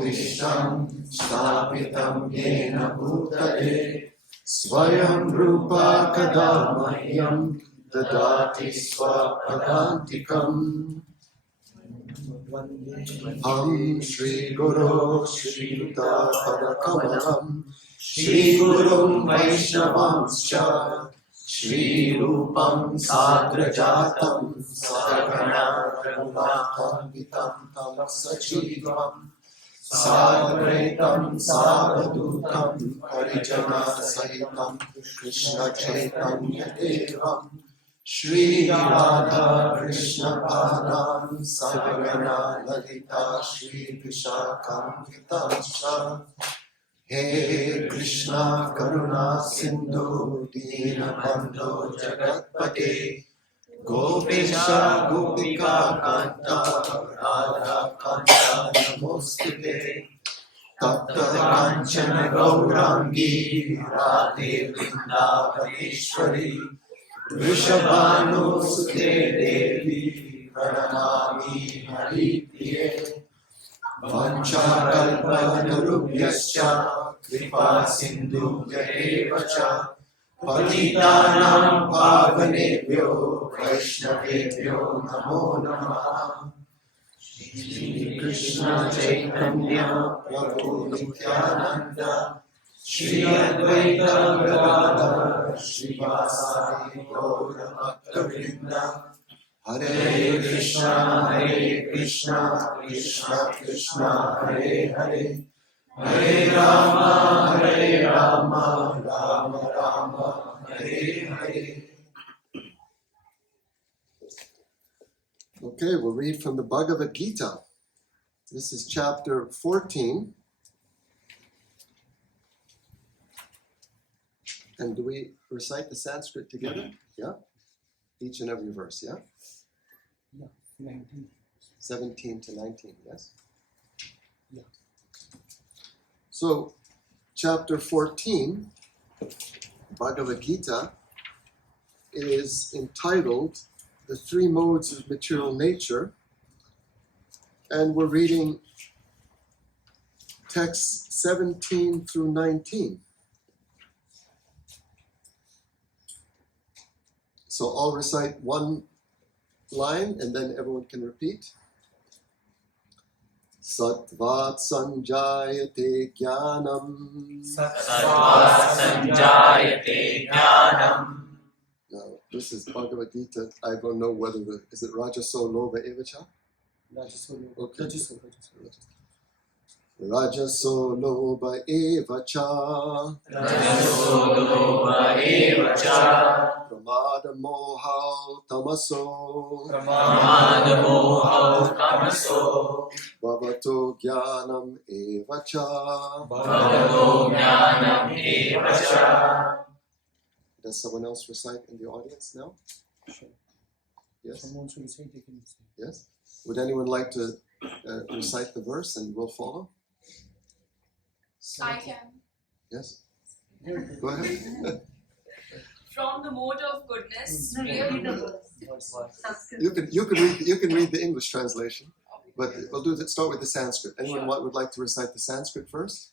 Bhishtam Stapitam Yena Bhutale Swayam Rupa Kadamahyam Dadati Swapadantikam Ham Shri Guru Shri Yuta Padakamalam Shri Gurum Vaishnavanscha Shri Rupam Sagrajatam Sagana Raghunatham Vitam Tam Sachivam Sagraitam Savadutam Harijana Sahitam Krishna Chaitanya Devam Shri Radha Krishna Padam Sagana Lalita Shri Vishakam Vitamsha He Krishna Karuna Sindhu Dinabandhu Jagatpate Gopesha Gopika Kanta Radha Kanta Namostute Tapta Kanchana Gaurangi Radhe Vrindavaneshwari Vrishabhanu Sute Devi Pranamami Haripriye Vanchakalpatarubhyascha Kripa Sindhubhya eva cha Patitanam Pavanebhyo Vaishnavebhyo Namo Namaha Shri Krishna Chaitanya Prabhu Nityananda Shri Advaita Gadadhar Shri Vasari Gaura Bhaktavrinda Hare Krishna, Krishna Krishna, Hare Hare, Hare Rama, Rama Rama, Hare Hare. Okay, we'll read from the Bhagavad Gita. This is chapter 14. And do we recite the Sanskrit together? Yeah? Each and every verse, yeah? Yeah, 19. 17 to 19, yes? Yeah. So, chapter 14, Bhagavad Gita, is entitled The Three Modes of Material Nature, and we're reading texts 17 through 19. So I'll recite one line and then everyone can repeat. Sattvat sanjayate jnanam. Sattvat sanjayate jnanam. Now, this is Bhagavad Gita. I don't know whether is it Rajaso Lobha Evacha? Okay. Rajaso Lobha Evacha. Rajaso lobha evacha. Pramada Moha Tamaso. Pramada moha tamaso. Bhavato Jnanam Evacha. Bhavato jnanam evacha. Does someone else recite in the audience now? Sure. Yes? Someone should say, they can say. Yes? Would anyone like to recite the verse and we'll follow? I can. Yes? Go ahead. From the mode of goodness, really the You can read the English translation, but we'll start with the Sanskrit. Anyone would like to recite the Sanskrit first?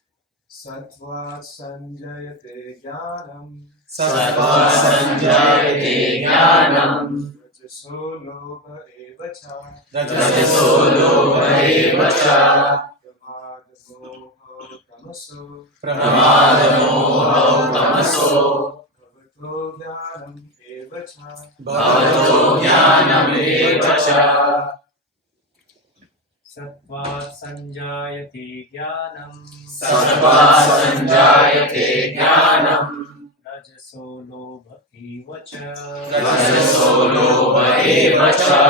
Sattva sanjayate jnanam. Sattva sanjayate jnanam. Rajaso lobha evacha. Rajaso lobha evacha. Pramada moha Pramada moha tamaso. tamaso. Bhavato jnanam evacha. Bhavato jnanam evacha. Sattva sanjayate jnanam. Sattva sanjayate jnanam. Rajaso lobha evacha. Rajaso lobha evacha.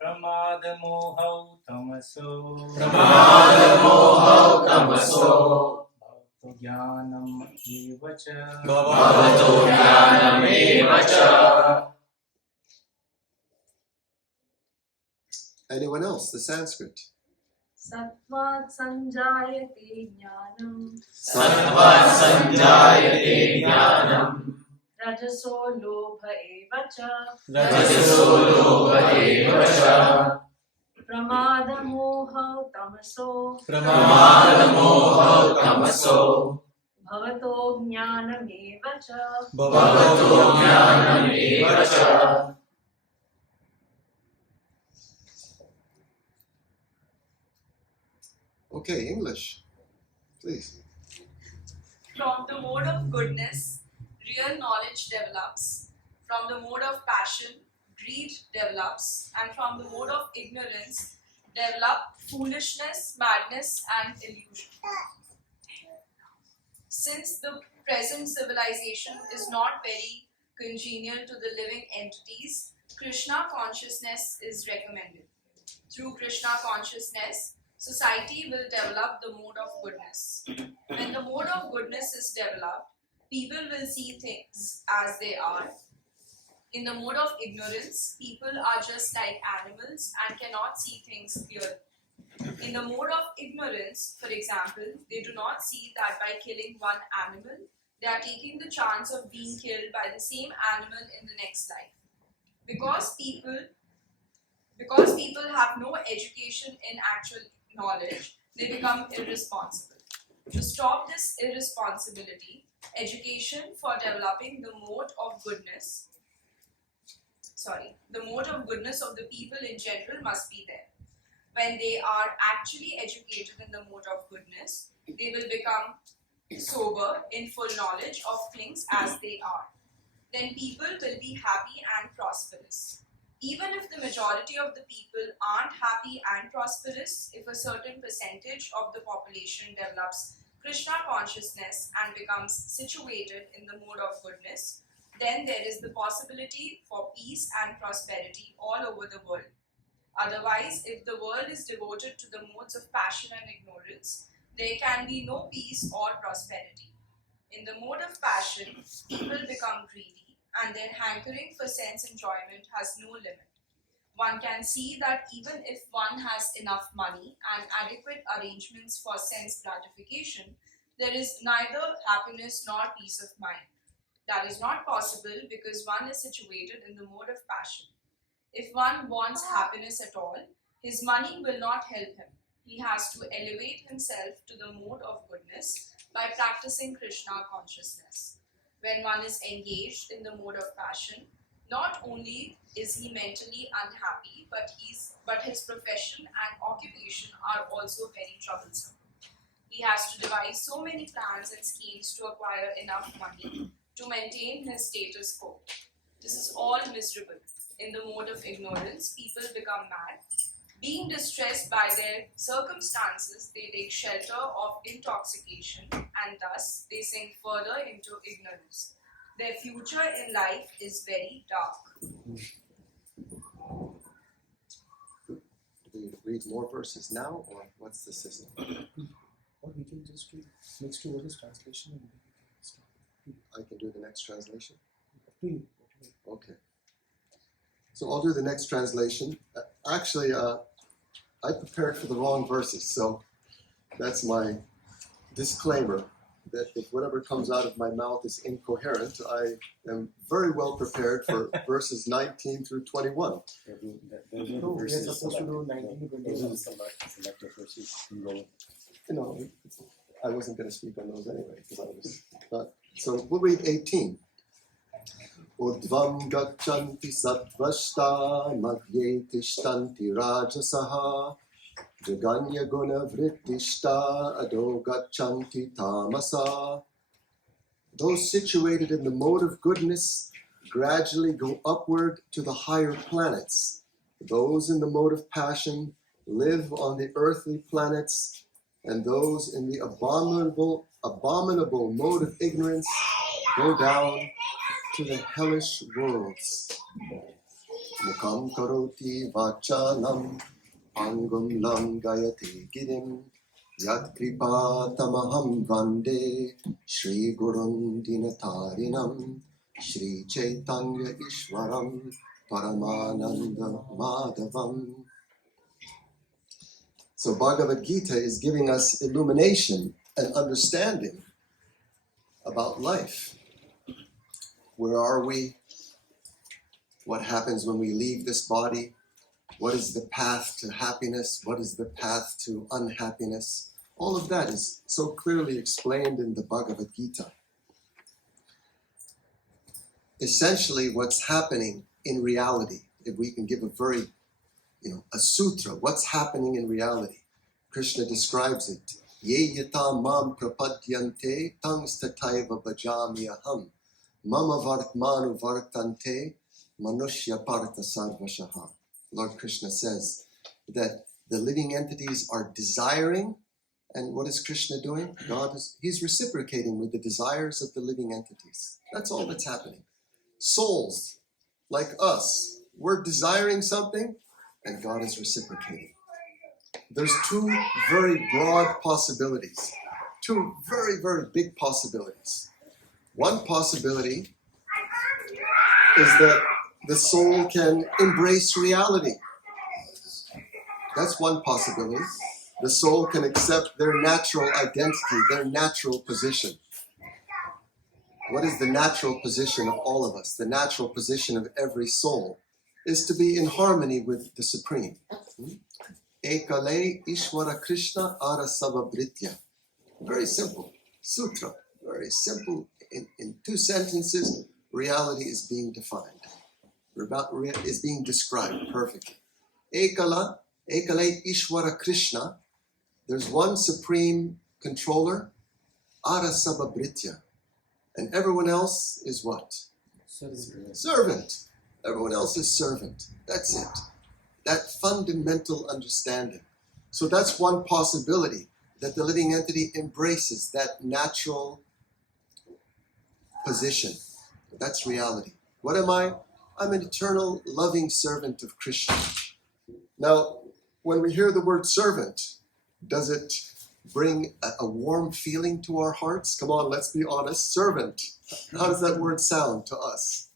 Pramada moha tamaso. Pramada moha tamaso. Bhavato jnanam evacha. Bhavato jnanam evacha. Anyone else? The Sanskrit. Sattvat sanjayate jnanam. Sattva sanjayate jnanam. Rajaso lobha evacha. Rajaso lobha evacha. प्रमादमोहौ तमसो प्रमादमोहौ तमसो भवतो ज्ञानमेव च भवतो ज्ञानमेव च Okay, English, please. From the mode of goodness, real knowledge develops. From the mode of passion, greed develops. And from the mode of ignorance, develop foolishness, madness, and illusion. Since the present civilization is not very congenial to the living entities, Krishna consciousness is recommended. Through Krishna consciousness, society will develop the mode of goodness. When the mode of goodness is developed, people will see things as they are. In the mode of ignorance, people are just like animals and cannot see things clearly. In the mode of ignorance, for example, they do not see that by killing one animal, they are taking the chance of being killed by the same animal in the next life. Because people have no education in actual knowledge, they become irresponsible. To stop this irresponsibility, education for developing the mode of goodness of the people in general must be there. When they are actually educated in the mode of goodness, they will become sober in full knowledge of things as they are. Then people will be happy and prosperous. Even if the majority of the people aren't happy and prosperous, if a certain percentage of the population develops Krishna consciousness and becomes situated in the mode of goodness, then there is the possibility for peace and prosperity all over the world. Otherwise, if the world is devoted to the modes of passion and ignorance, there can be no peace or prosperity. In the mode of passion, people become greedy and their hankering for sense enjoyment has no limit. One can see that even if one has enough money and adequate arrangements for sense gratification, there is neither happiness nor peace of mind. That is not possible because one is situated in the mode of passion. If one wants happiness at all, his money will not help him. He has to elevate himself to the mode of goodness by practicing Krishna consciousness. When one is engaged in the mode of passion, not only is he mentally unhappy, but his profession and occupation are also very troublesome. He has to devise so many plans and schemes to acquire enough money to maintain his status quo. This is all miserable. In the mode of ignorance, people become mad. Being distressed by their circumstances, they take shelter of intoxication and thus they sink further into ignorance. Their future in life is very dark. Do we read more verses now, or what's the system? Or we can just do next two verses translation and then we can start. I can do the next translation. Up to you. Okay. So I'll do the next translation. Actually, I prepared for the wrong verses, so that's my disclaimer that if whatever comes out of my mouth is incoherent, I am very well prepared for verses 19 through 21. No, we are supposed to do 19 to 21. Select the verses and go. You know, I wasn't going to speak on those anyway because I was not. So we'll read 18. Udvam gachanti sattvashta madhye tishtanti rajasaha jaganya guna vrittishta ado gachanti tamasa. Those situated in the mode of goodness gradually go upward to the higher planets. Those in the mode of passion live on the earthly planets, and those in the abominable mode of ignorance go down to the hellish worlds. Mukam karoti vachanam angum lam gayate girim yat kripa tamaham vande Shri Gurum Dinatarinam Shri Chaitanya Ishwaram Paramananda Madhavam. So Bhagavad Gita is giving us illumination and understanding about life. Where are we? What happens when we leave this body? What is the path to happiness? What is the path to unhappiness? All of that is so clearly explained in the Bhagavad Gita. Essentially, what's happening in reality, if we can give a very, a sutra, what's happening in reality? Krishna describes it. Ye yata mam prapadyante tangs tataiva bhajami aham mama vartmanu vartante manushya partha sarvashaha. Lord Krishna says that the living entities are desiring, and what is Krishna doing? He's reciprocating with the desires of the living entities. That's all that's happening. Souls like us, we're desiring something, and God is reciprocating. There's two very broad possibilities, two very, very big possibilities. One possibility is that the soul can embrace reality. That's one possibility. The soul can accept their natural identity, their natural position. What is the natural position of all of us? The natural position of every soul is to be in harmony with the Supreme. Ekale Ishwara Krishna Arasava Britya. Very simple. Sutra. Very simple. In 2 sentences, reality is being defined. Is being described perfectly. Ekale Ishwara Krishna. There's one Supreme Controller, Arasava Britya. And everyone else is what? Servant. Everyone else is servant. That's it. That fundamental understanding. So that's one possibility, that the living entity embraces that natural position. That's reality. What am I? I'm an eternal loving servant of Krishna. Now, when we hear the word servant, does it bring a warm feeling to our hearts? Come on, let's be honest. Servant. How does that word sound to us?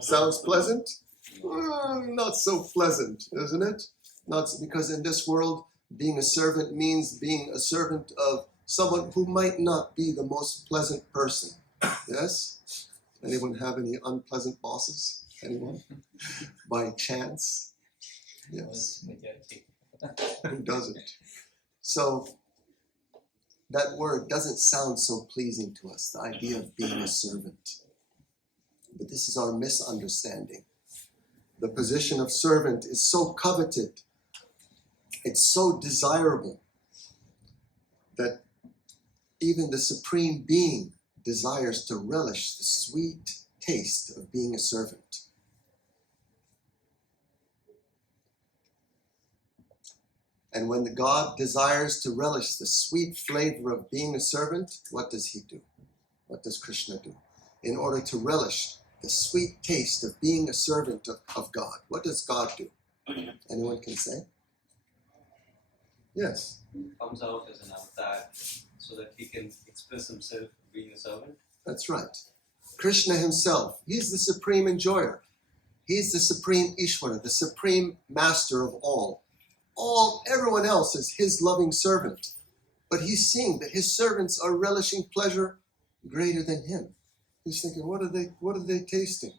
Sounds pleasant? Not so pleasant, isn't it? Not because in this world, being a servant means being a servant of someone who might not be the most pleasant person. Yes? Anyone have any unpleasant bosses? Anyone? By chance? Yes. Who doesn't? So that word doesn't sound so pleasing to us, the idea of being a servant. But this is our misunderstanding. The position of servant is so coveted, it's so desirable, that even the Supreme Being desires to relish the sweet taste of being a servant. And when the God desires to relish the sweet flavor of being a servant, what does he do? What does Krishna do? In order to relish the sweet taste of being a servant of God, what does God do? Anyone can say? Yes. Comes out as an avatar so that he can express himself being a servant. That's right. Krishna himself, he's the supreme enjoyer. He's the supreme Ishvara, the supreme master of all. Everyone else is his loving servant. But he's seeing that his servants are relishing pleasure greater than him. He's thinking, what are they tasting?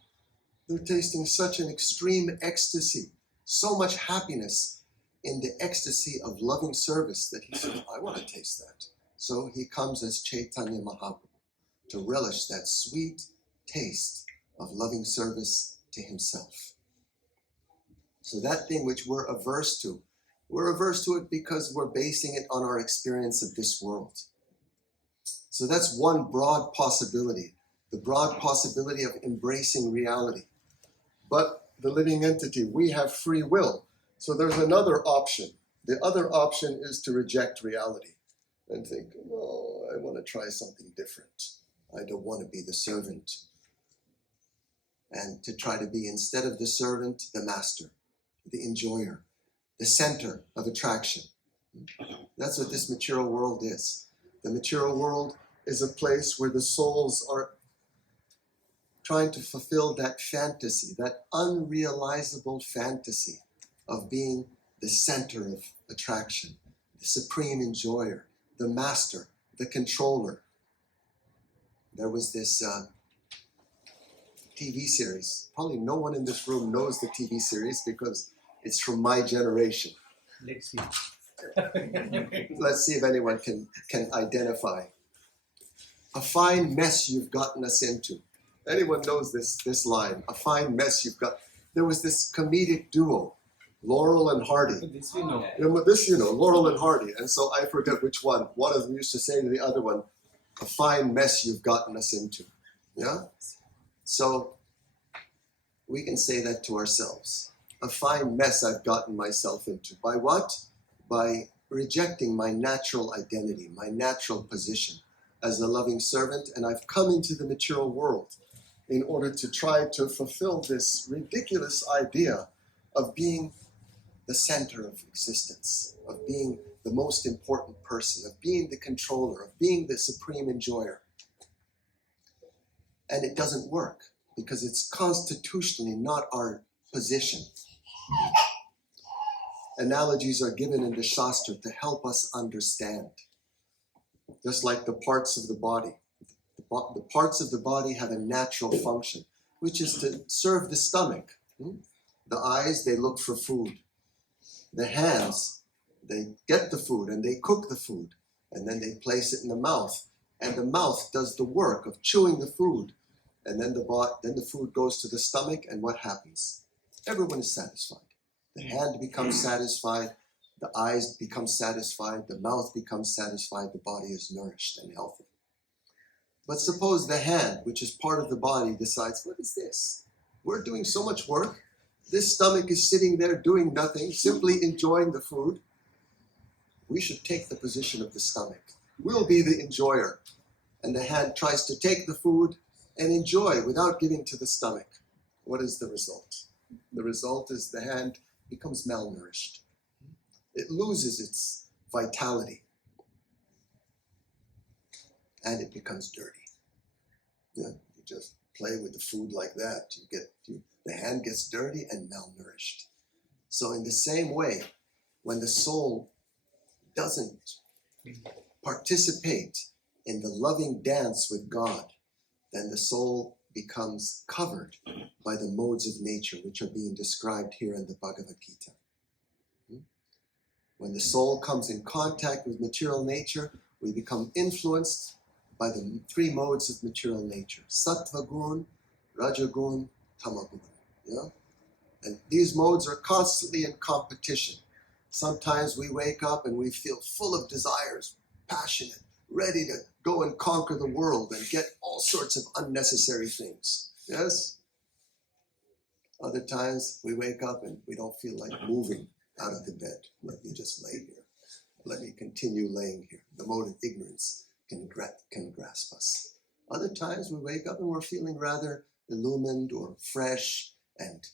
They're tasting such an extreme ecstasy, so much happiness in the ecstasy of loving service that he says, I want to taste that. So he comes as Chaitanya Mahaprabhu to relish that sweet taste of loving service to himself. So that thing which we're averse to it because we're basing it on our experience of this world. So that's one broad possibility, the broad possibility of embracing reality. But the living entity, we have free will. So there's another option. The other option is to reject reality and think, no, I want to try something different. I don't want to be the servant. And to try to be, instead of the servant, the master, the enjoyer, the center of attraction. That's what this material world is. The material world is a place where the souls are trying to fulfill that fantasy, that unrealizable fantasy of being the center of attraction, the supreme enjoyer, the master, the controller. There was this TV series. Probably no one in this room knows the TV series because It's from my generation. Let's see. Let's see if anyone can identify. A fine mess you've gotten us into. Anyone knows this line? A fine mess you've got. There was this comedic duo, Laurel and Hardy. This we know. This you know, Laurel and Hardy. And so I forget which one. One of them used to say to the other one, a fine mess you've gotten us into. Yeah? So we can say that to ourselves. A fine mess I've gotten myself into. By what? By rejecting my natural identity, my natural position as a loving servant, and I've come into the material world in order to try to fulfill this ridiculous idea of being the center of existence, of being the most important person, of being the controller, of being the supreme enjoyer. And it doesn't work because it's constitutionally not our position. Analogies are given in the Shastra to help us understand. Just like the parts of the body. The parts of the body have a natural function, which is to serve the stomach. The eyes, they look for food. The hands, they get the food and they cook the food. And then they place it in the mouth. And the mouth does the work of chewing the food. And then the food goes to the stomach, and what happens? Everyone is satisfied. The hand becomes satisfied, the eyes become satisfied, the mouth becomes satisfied, the body is nourished and healthy. But suppose the hand, which is part of the body, decides, what is this? We're doing so much work. This stomach is sitting there doing nothing, simply enjoying the food. We should take the position of the stomach. We'll be the enjoyer. And the hand tries to take the food and enjoy without giving to the stomach. What is the result? The result is the hand becomes malnourished. It loses its vitality. And it becomes dirty. You just play with the food like that. The hand gets dirty and malnourished. So in the same way, when the soul doesn't participate in the loving dance with God, then the soul becomes covered by the modes of nature which are being described here in the Bhagavad Gita. When the soul comes in contact with material nature, we become influenced by the three modes of material nature: Sattva gun, Rajagun, Tamagun. Yeah? And these modes are constantly in competition. Sometimes we wake up and we feel full of desires, passionate, ready to go and conquer the world and get all sorts of unnecessary things. Yes? Other times we wake up and we don't feel like moving out of the bed. Let me just lay here. Let me continue laying here. The mode of ignorance can grasp us. Other times we wake up and we're feeling rather illumined or fresh and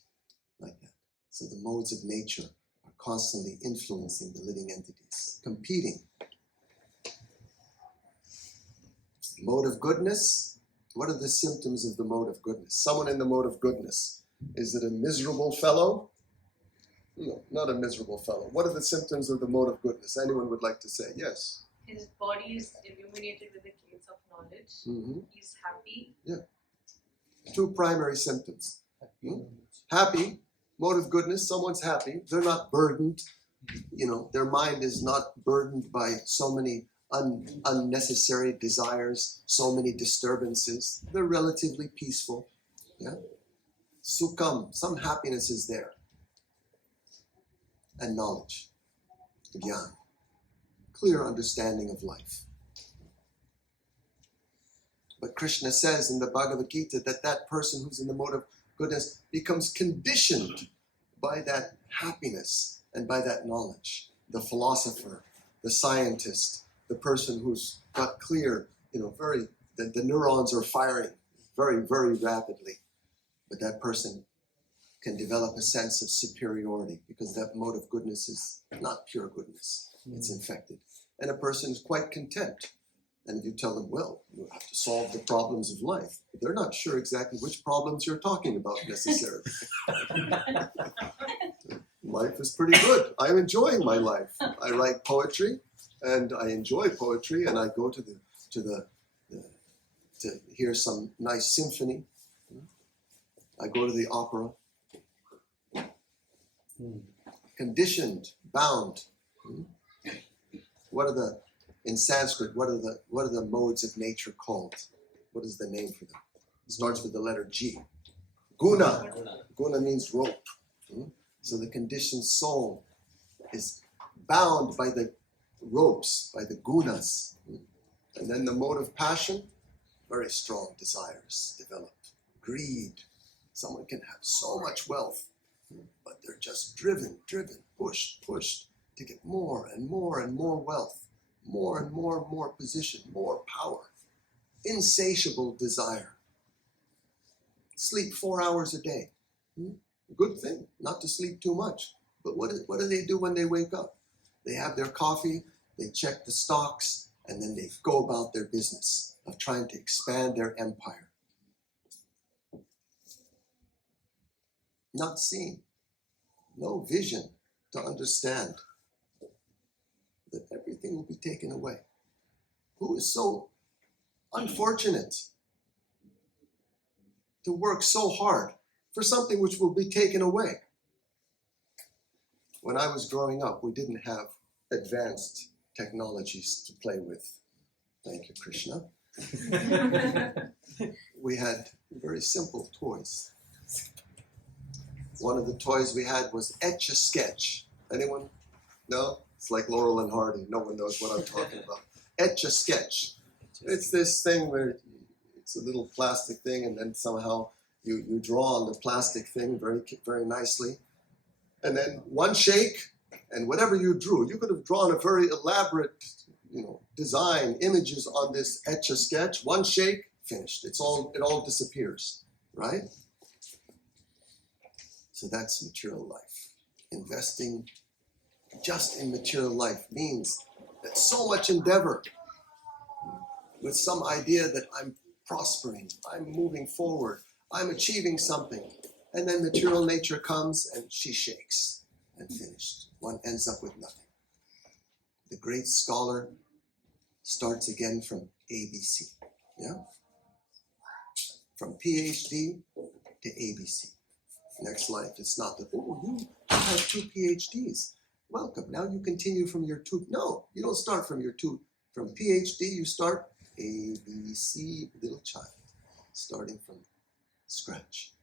like that. So the modes of nature are constantly influencing the living entities, competing. Mode of goodness. What are the symptoms of the mode of goodness? Someone in the mode of goodness. Is it a miserable fellow? No, not a miserable fellow. What are the symptoms of the mode of goodness? Anyone would like to say? Yes. His body is illuminated with the gates of knowledge. He's happy. Two primary symptoms. Happy, mode of goodness, someone's happy. They're not burdened. Their mind is not burdened by so many unnecessary desires, so many disturbances. They're relatively peaceful. Yeah? Sukham, some happiness is there. And knowledge, jnana, clear understanding of life. But Krishna says in the Bhagavad Gita that person who's in the mode of goodness becomes conditioned by that happiness and by that knowledge. The philosopher, the scientist, the person who's got clear, the neurons are firing very, very rapidly. But that person can develop a sense of superiority because that mode of goodness is not pure goodness. It's infected. And a person is quite content. And if you tell them, well, you have to solve the problems of life, they're not sure exactly which problems you're talking about necessarily. Life is pretty good. I'm enjoying my life. I write poetry, and I enjoy poetry, and I go to hear some nice symphony. I go to the opera. conditioned, bound. What are the, in Sanskrit, what are the modes of nature called? What is the name for them? It starts with the letter G. Guna. Guna means rope. So the conditioned soul is bound by the ropes, by the gunas. And then the mode of passion, very strong desires develop. Greed. Someone can have so much wealth, but they're just driven, pushed to get more and more and more wealth, more and more position, more power. Insatiable desire. Sleep 4 hours a day. Good thing, not to sleep too much. But what do they do when they wake up? They have their coffee, they check the stocks, and then they go about their business of trying to expand their empire. Not seeing, no vision to understand that everything will be taken away. Who is so unfortunate to work so hard for something which will be taken away? When I was growing up, we didn't have advanced technologies to play with. Thank you, Krishna. We had very simple toys. One of the toys we had was Etch-a-Sketch. Anyone? No? It's like Laurel and Hardy. No one knows what I'm talking about. Etch-a-Sketch. It's this thing where it's a little plastic thing, and then somehow you draw on the plastic thing very nicely. And then one shake, and whatever you drew, you could have drawn a very elaborate, design, images on this Etch-a-Sketch. One shake, finished. It all disappears, right? So that's material life. Investing just in material life means that so much endeavor with some idea that I'm prospering, I'm moving forward, I'm achieving something. And then material nature comes and she shakes and finished. One ends up with nothing. The great scholar starts again from ABC. Yeah? From PhD to ABC. Next life, it's not that, you have 2 PhDs. Welcome. Now you continue from your 2. No, you don't start from your 2. From PhD, you start ABC, little child, starting from scratch.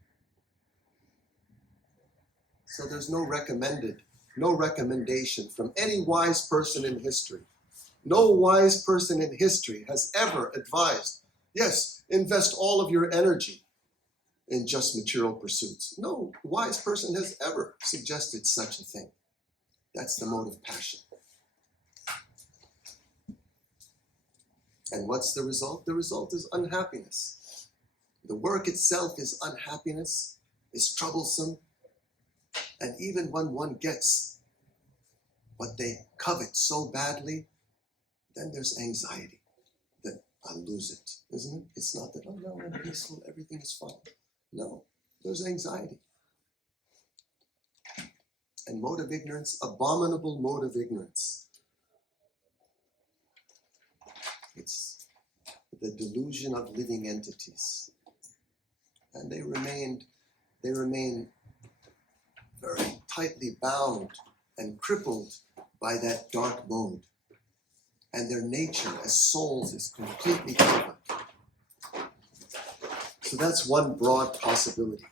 So there's no recommendation from any wise person in history. No wise person in history has ever advised, yes, invest all of your energy in just material pursuits. No wise person has ever suggested such a thing. That's the mode of passion. And what's the result? The result is unhappiness. The work itself is unhappiness, is troublesome, and even when one gets what they covet so badly, then there's anxiety that I'll lose it, isn't it? It's not that, no, I'm peaceful, everything is fine. No, there's anxiety. And mode of ignorance, abominable mode of ignorance. It's the delusion of living entities. And they remain very tightly bound and crippled by that dark mode. And their nature as souls is completely covered. So that's one broad possibility.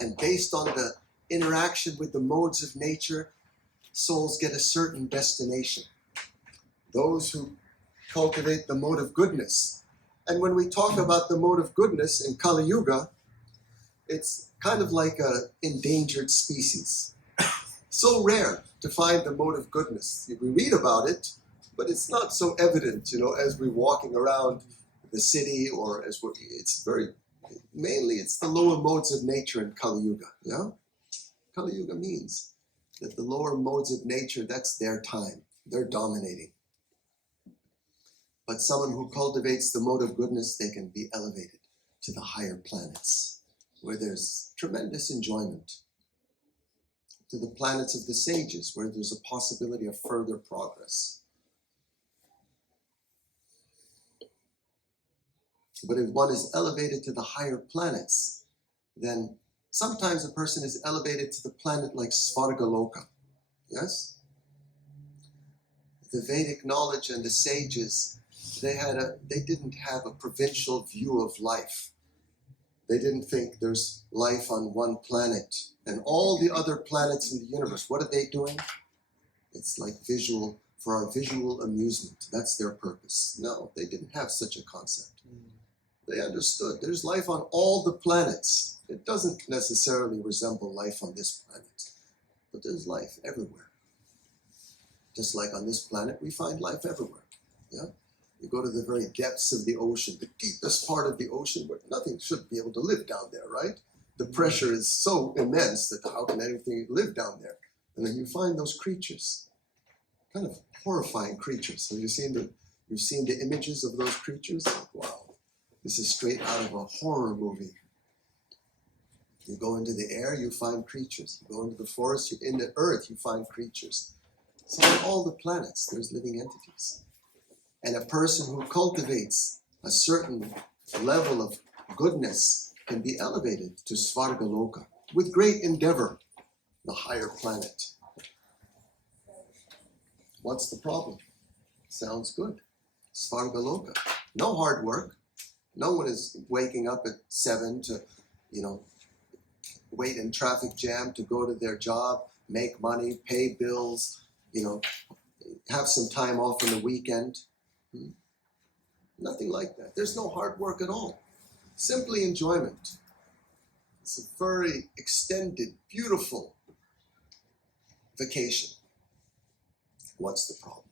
And based on the interaction with the modes of nature, souls get a certain destination. Those who cultivate the mode of goodness. And when we talk about the mode of goodness in Kali Yuga, it's kind of like an endangered species. So rare to find the mode of goodness. We read about it, but it's not so evident, as we're walking around the city or mainly it's the lower modes of nature in Kali Yuga, yeah? Kali Yuga means that the lower modes of nature, that's their time. They're dominating. But someone who cultivates the mode of goodness, they can be elevated to the higher planets, where there's tremendous enjoyment. To the planets of the sages, where there's a possibility of further progress. But if one is elevated to the higher planets, then sometimes a person is elevated to the planet like Svargaloka. Yes? The Vedic knowledge and the sages, they didn't have a provincial view of life. They didn't think there's life on one planet and all the other planets in the universe. What are they doing? It's like for our visual amusement. That's their purpose. No, they didn't have such a concept. They understood there's life on all the planets. It doesn't necessarily resemble life on this planet, but there's life everywhere. Just like on this planet, we find life everywhere. Yeah? You go to the very depths of the ocean, the deepest part of the ocean, where nothing should be able to live down there, right? The pressure is so immense that how can anything live down there? And then you find those creatures, kind of horrifying creatures. Have you seen the images of those creatures? Wow, this is straight out of a horror movie. You go into the air, you find creatures. You go into the forest, in the earth, you find creatures. So on all the planets, there's living entities. And a person who cultivates a certain level of goodness can be elevated to Svargaloka with great endeavor, the higher planet. What's the problem? Sounds good. Svargaloka. No hard work. No one is waking up at 7 to, wait in traffic jam to go to their job, make money, pay bills, have some time off on the weekend. Nothing like that. There's no hard work at all. Simply enjoyment. It's a very extended, beautiful vacation. What's the problem?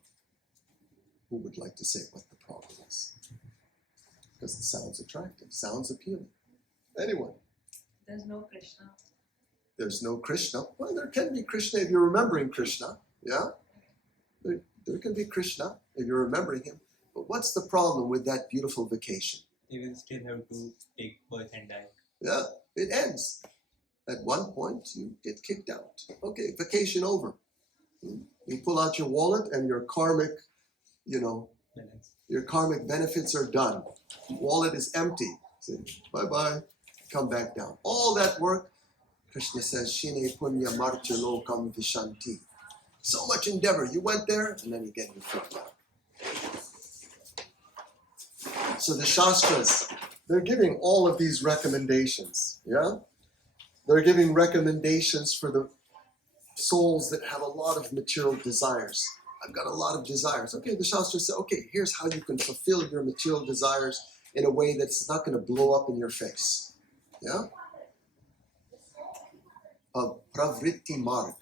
Who would like to say what the problem is? Because it sounds attractive, sounds appealing. Anyone? There's no Krishna. There's no Krishna. Well, there can be Krishna if you're remembering Krishna. Yeah? There can be Krishna if you're remembering him. But what's the problem with that beautiful vacation? You will still have to take birth and die. Yeah, it ends. At one point, you get kicked out. Okay, vacation over. You pull out your wallet and your karmic, your karmic benefits are done. Wallet is empty. Say, bye-bye, come back down. All that work, Krishna says, Shine punya marcha lokam vishanti. So much endeavor. You went there, and then you get your foot down. So the Shastras, they're giving all of these recommendations, yeah? They're giving recommendations for the souls that have a lot of material desires. I've got a lot of desires. Okay, the Shastras say, okay, here's how you can fulfill your material desires in a way that's not going to blow up in your face, yeah? Pravritti marg,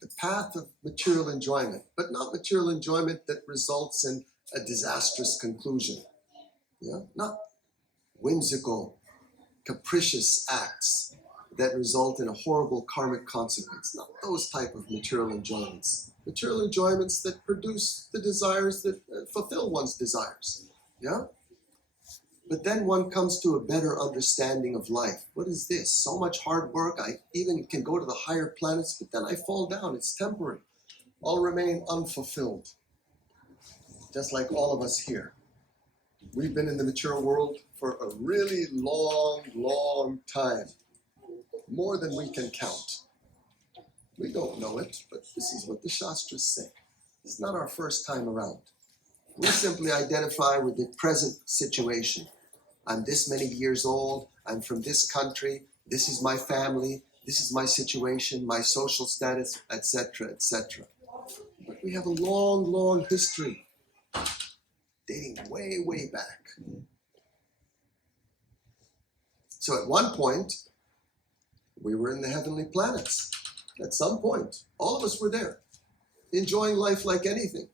the path of material enjoyment, but not material enjoyment that results in a disastrous conclusion. Yeah? Not whimsical, capricious acts that result in a horrible karmic consequence. Not those type of material enjoyments. Material enjoyments that produce the desires that fulfill one's desires. Yeah? But then one comes to a better understanding of life. What is this? So much hard work. I even can go to the higher planets, but then I fall down. It's temporary. I'll remain unfulfilled. Just like all of us here. We've been in the material world for a really long, long time. More than we can count. We don't know it, but this is what the Shastras say. It's not our first time around. We simply identify with the present situation. I'm this many years old, I'm from this country, this is my family, this is my situation, my social status, etc., etc. But we have a long, long history, dating way, way back. So at one point, we were in the heavenly planets. At some point, all of us were there, enjoying life like anything.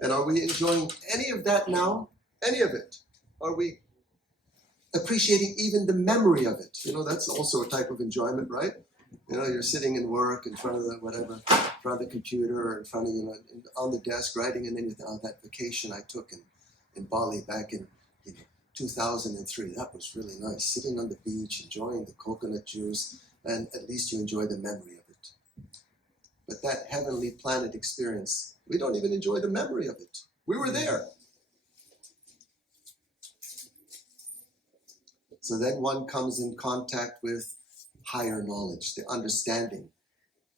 And are we enjoying any of that now? Any of it? Are we appreciating even the memory of it? That's also a type of enjoyment, right? You're sitting in work in front of the whatever, in front of the computer or in front of, on the desk writing, and then you think, that vacation I took in Bali back in 2003, that was really nice. Sitting on the beach, enjoying the coconut juice, and at least you enjoy the memory of it. But that heavenly planet experience, we don't even enjoy the memory of it. We were there. So then one comes in contact with higher knowledge, the understanding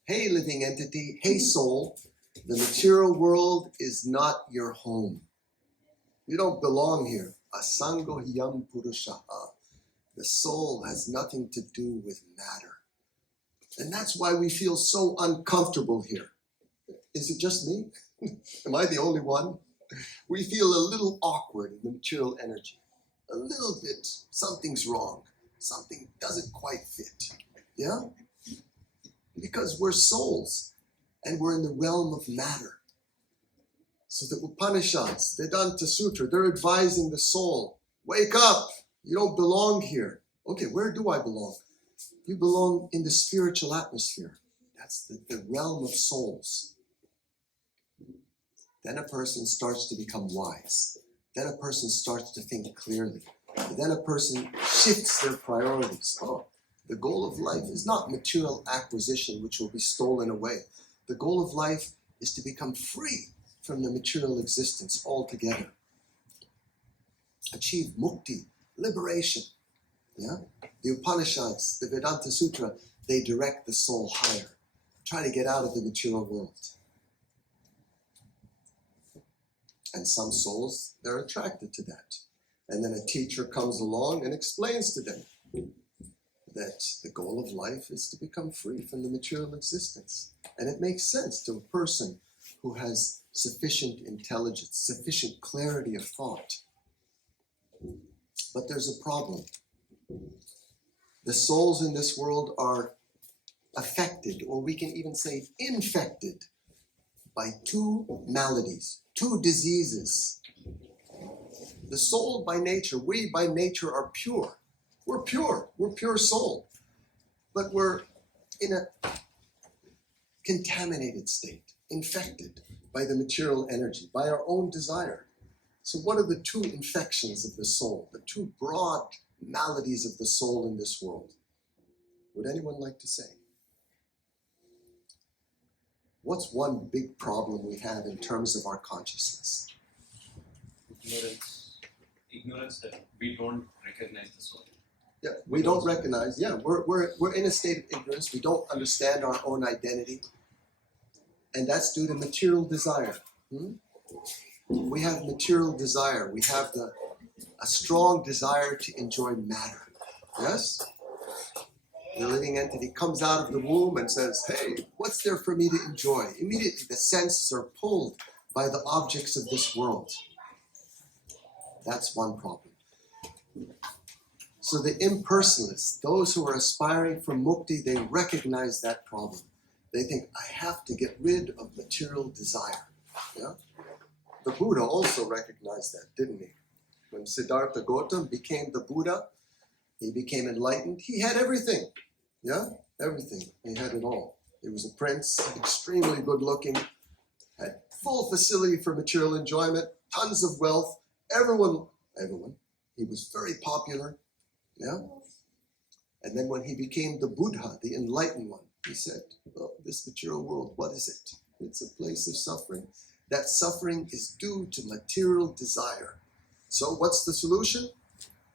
Hey living entity, hey soul, the material world is not your home. You don't belong here. Asango hiyam purushaha. The soul has nothing to do with matter. And that's why we feel so uncomfortable here. Is it just me? Am I the only one? We feel a little awkward in the material energy. A little bit. Something's wrong. Something doesn't quite fit. Yeah? Because we're souls and we're in the realm of matter. So the Upanishads, Vedanta Sutra, they're advising the soul, wake up, you don't belong here. Okay, where do I belong? You belong in the spiritual atmosphere. That's the realm of souls. Then a person starts to become wise. Then a person starts to think clearly. Then a person shifts their priorities. Oh, the goal of life is not material acquisition which will be stolen away. The goal of life is to become free from the material existence altogether. Achieve mukti, liberation. Yeah? The Upanishads, the Vedanta Sutra, they direct the soul higher. Try to get out of the material world. And some souls, they're attracted to that. And then a teacher comes along and explains to them that the goal of life is to become free from the material existence. And it makes sense to a person who has sufficient intelligence, sufficient clarity of thought. But there's a problem. The souls in this world are affected, or we can even say infected, by two maladies, two diseases. The soul by nature, we by nature are pure. We're pure soul. But we're in a contaminated state, infected by the material energy, by our own desire. So what are the two infections of the soul, the two broad maladies of the soul in this world? Would anyone like to say? What's one big problem we have in terms of our consciousness? Ignorance that we don't recognize the soul. Yeah, we don't recognize. Yeah, we're in a state of ignorance. We don't understand our own identity, and that's due to material desire. We have material desire. We have a strong desire to enjoy matter. Yes? The living entity comes out of the womb and says, hey, what's there for me to enjoy? Immediately the senses are pulled by the objects of this world. That's one problem. So the impersonalists, those who are aspiring for mukti, they recognize that problem. They think, I have to get rid of material desire. Yeah? The Buddha also recognized that, didn't he? When Siddhartha Gautama became the Buddha, he became enlightened. He had everything. Yeah? Everything. He had it all. He was a prince, extremely good looking, had full facility for material enjoyment, tons of wealth, everyone. He was very popular. Yeah? And then when he became the Buddha, the enlightened one, he said, oh, this material world, what is it? It's a place of suffering. That suffering is due to material desire. So what's the solution?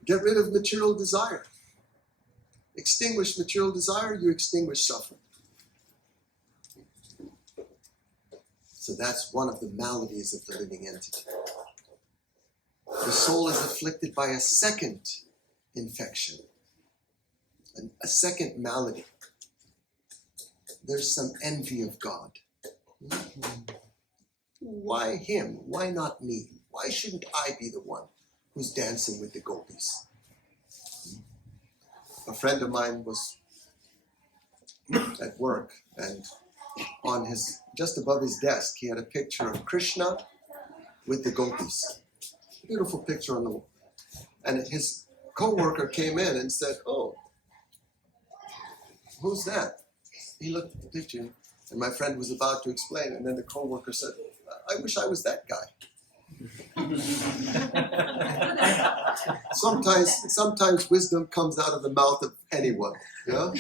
Get rid of material desire. Extinguish material desire, you extinguish suffering. So that's one of the maladies of the living entity. The soul is afflicted by a second infection, a second malady. There's some envy of God. Why him? Why not me? Why shouldn't I be the one who's dancing with the gopis? A friend of mine was at work, and on his, just above his desk, he had a picture of Krishna with the gopis. Beautiful picture on the wall. And his co-worker came in and said, oh, who's that? He looked at the picture, and my friend was about to explain, and then the co-worker said, I wish I was that guy. Sometimes wisdom comes out of the mouth of anyone. Yeah?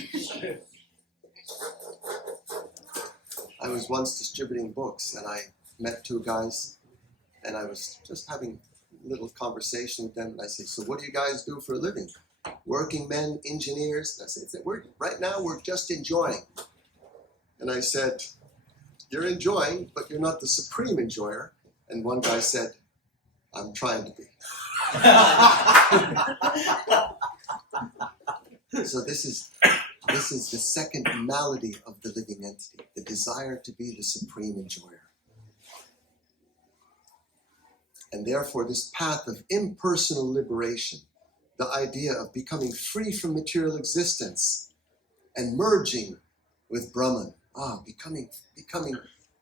I was once distributing books, and I met two guys, and I was just having a little conversation with them, and I said, so what do you guys do for a living? Working men, engineers? And I said, right now we're just enjoying. And I said, you're enjoying, but you're not the supreme enjoyer. And one guy said, I'm trying to be. So this is the second malady of the living entity, the desire to be the supreme enjoyer. And therefore this path of impersonal liberation, the idea of becoming free from material existence and merging with Brahman, becoming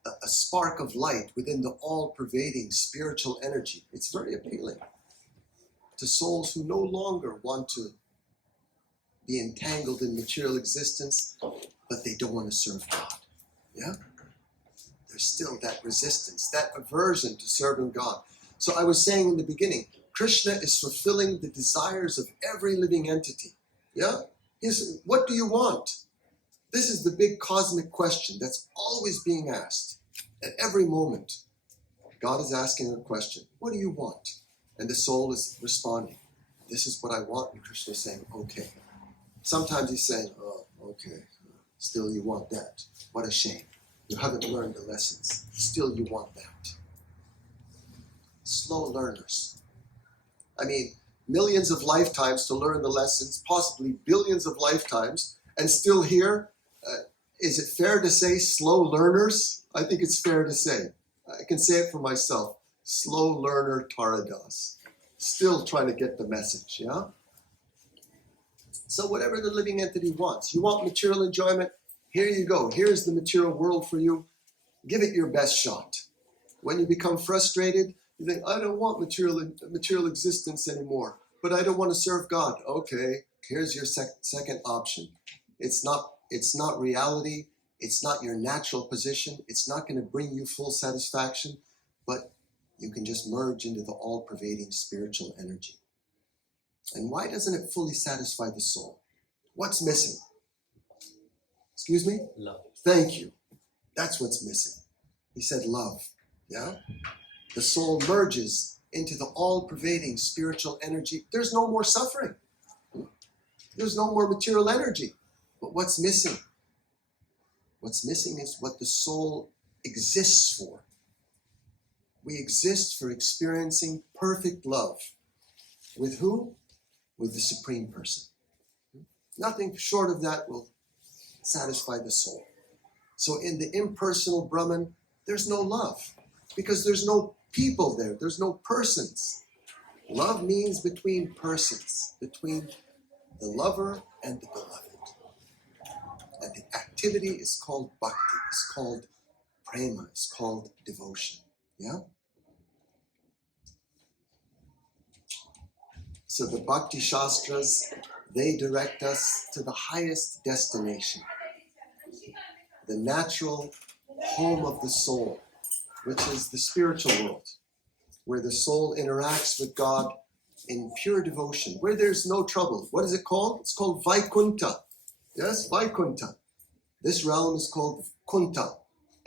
a spark of light within the all-pervading spiritual energy. It's very appealing to souls who no longer want to be entangled in material existence, but they don't want to serve God. Yeah? There's still that resistance, that aversion to serving God. So I was saying in the beginning, Krishna is fulfilling the desires of every living entity. Yeah? What do you want? This is the big cosmic question that's always being asked at every moment. God is asking a question. What do you want? And the soul is responding. This is what I want. And Krishna is saying, okay. Sometimes he's saying, oh, okay. Still you want that. What a shame. You haven't learned the lessons. Still you want that. Slow learners. I mean, millions of lifetimes to learn the lessons, possibly billions of lifetimes, and still here. Is it fair to say slow learners? I think it's fair to say. I can say it for myself. Slow learner Tara Das. Still trying to get the message, yeah? So whatever the living entity wants. You want material enjoyment? Here you go. Here's the material world for you. Give it your best shot. When you become frustrated, you think, I don't want material existence anymore, but I don't want to serve God. Okay, here's your second option. It's not reality. It's not your natural position. It's not going to bring you full satisfaction, but you can just merge into the all-pervading spiritual energy. And why doesn't it fully satisfy the soul? What's missing? Excuse me? Love. Thank you. That's what's missing. He said love. Yeah? The soul merges into the all-pervading spiritual energy. There's no more suffering. There's no more material energy. But what's missing? What's missing is what the soul exists for. We exist for experiencing perfect love. With who? With the Supreme Person. Nothing short of that will satisfy the soul. So in the impersonal Brahman, there's no love. Because there's no people there. There's no persons. Love means between persons. Between the lover and the beloved. And the activity is called bhakti, it's called prema, it's called devotion. Yeah? So the Bhakti Shastras, they direct us to the highest destination, the natural home of the soul, which is the spiritual world, where the soul interacts with God in pure devotion, where there's no trouble. What is it called? It's called Vaikunta. Yes, Vaikunta. This realm is called Kunta.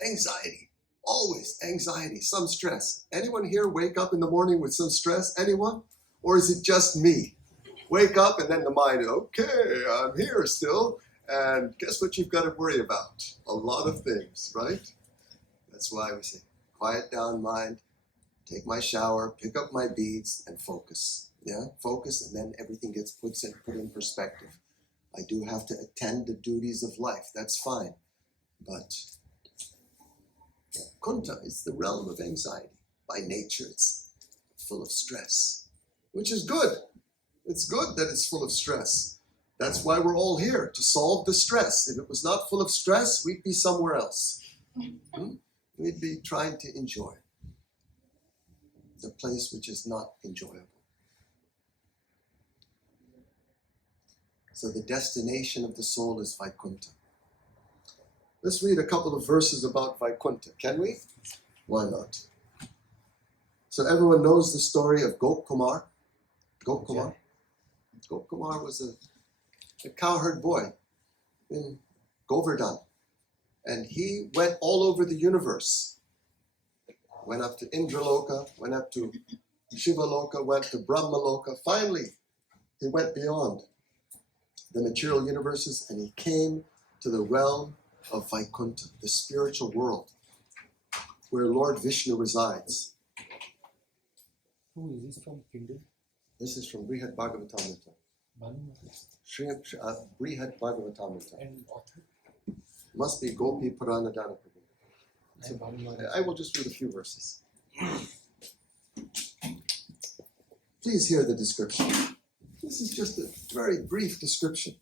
Anxiety. Always anxiety, some stress. Anyone here wake up in the morning with some stress? Anyone? Or is it just me? Wake up and then the mind, okay, I'm here still. And guess what you've got to worry about? A lot of things, right? That's why we say, quiet down mind, take my shower, pick up my beads, and focus. Yeah, focus, and then everything gets put in perspective. I do have to attend the duties of life. That's fine. But Kunta is the realm of anxiety. By nature, it's full of stress, which is good. It's good that it's full of stress. That's why we're all here, to solve the stress. If it was not full of stress, we'd be somewhere else. We'd be trying to enjoy the place which is not enjoyable. So the destination of the soul is Vaikunta. Let's read a couple of verses about Vaikunta, can we? Why not? So everyone knows the story of Gopkumar. Gopkumar. Gopkumar was a cowherd boy in Govardhan. And he went all over the universe. Went up to Indraloka, went up to Shivaloka, went to Brahmaloka. Finally, he went beyond the material universes and he came to the realm of Vaikuntha, the spiritual world, where Lord Vishnu resides. Who is this from? Kindle? This is from Brihad Bhagavatamrita. Brihad Bhagavatamrita. And author? Must be Gopi Purana Dana Prabhu. So And Bhanu I will just read a few verses. Please hear the description. This is just a very brief description.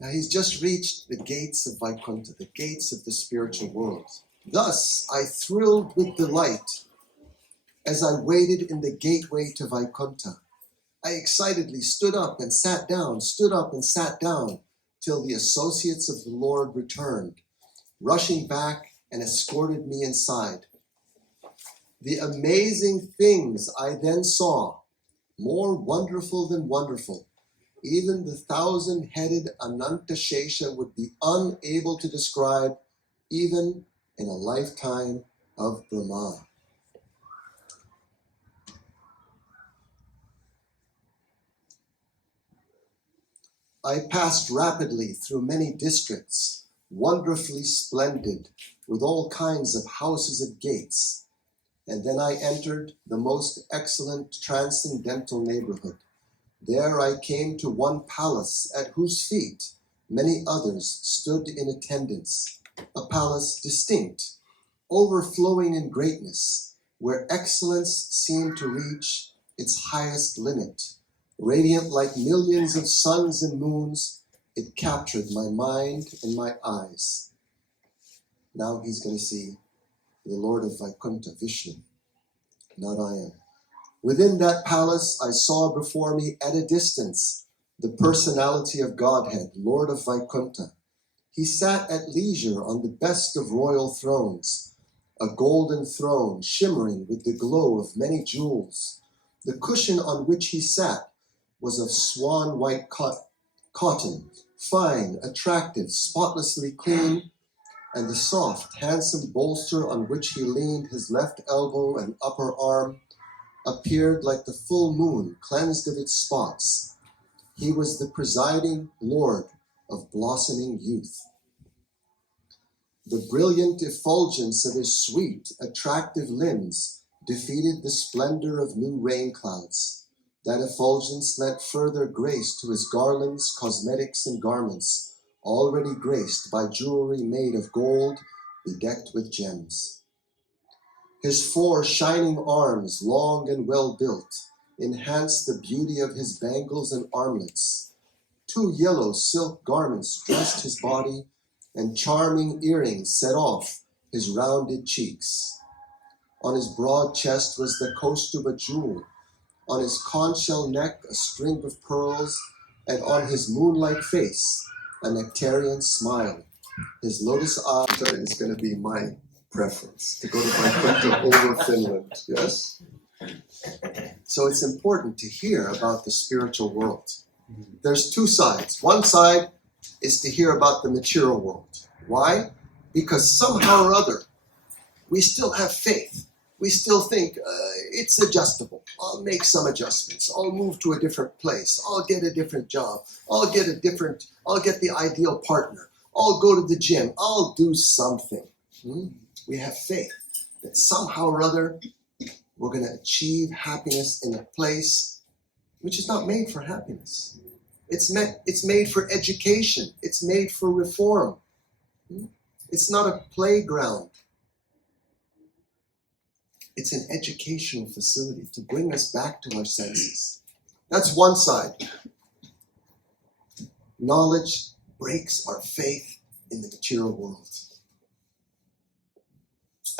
Now he's just reached the gates of Vaikuntha, the gates of the spiritual world. Thus I thrilled with delight as I waited in the gateway to Vaikuntha. I excitedly stood up and sat down, till the associates of the Lord returned, rushing back and escorted me inside. The amazing things I then saw, more wonderful than wonderful, even the 1,000-headed Ananta Shesha would be unable to describe, even in a lifetime of Brahma. I passed rapidly through many districts, wonderfully splendid, with all kinds of houses and gates, and then I entered the most excellent transcendental neighborhood. There I came to one palace at whose feet many others stood in attendance, a palace distinct, overflowing in greatness, where excellence seemed to reach its highest limit. Radiant like millions of suns and moons, it captured my mind and my eyes. Now he's going to see the Lord of Vaikuntha, Vishnu, not I am. Within that palace, I saw before me at a distance the personality of Godhead, Lord of Vaikuntha. He sat at leisure on the best of royal thrones, a golden throne shimmering with the glow of many jewels. The cushion on which he sat was of swan white cotton, fine, attractive, spotlessly clean, and the soft, handsome bolster on which he leaned his left elbow and upper arm appeared like the full moon cleansed of its spots. He was the presiding lord of blossoming youth. The brilliant effulgence of his sweet, attractive limbs defeated the splendor of new rain clouds. That effulgence lent further grace to his garlands, cosmetics, and garments, already graced by jewelry made of gold, bedecked with gems. His 4 shining arms, long and well built, enhanced the beauty of his bangles and armlets. 2 yellow silk garments dressed his body, and charming earrings set off his rounded cheeks. On his broad chest was the kaustuba jewel, on his conch shell neck a string of pearls, and on his moon-like face a nectarian smile. His lotus eye is going to be my preference, to go to Vaikuntha over Finland, yes? So it's important to hear about the spiritual world. There's 2 sides. One side is to hear about the material world. Why? Because somehow or other, we still have faith. We still think it's adjustable. I'll make some adjustments. I'll move to a different place. I'll get a different job. I'll get the ideal partner. I'll go to the gym. I'll do something. We have faith that somehow or other we're going to achieve happiness in a place which is not made for happiness. It's made for education. It's made for reform. It's not a playground. It's an educational facility to bring us back to our senses. That's one side. Knowledge breaks our faith in the material world.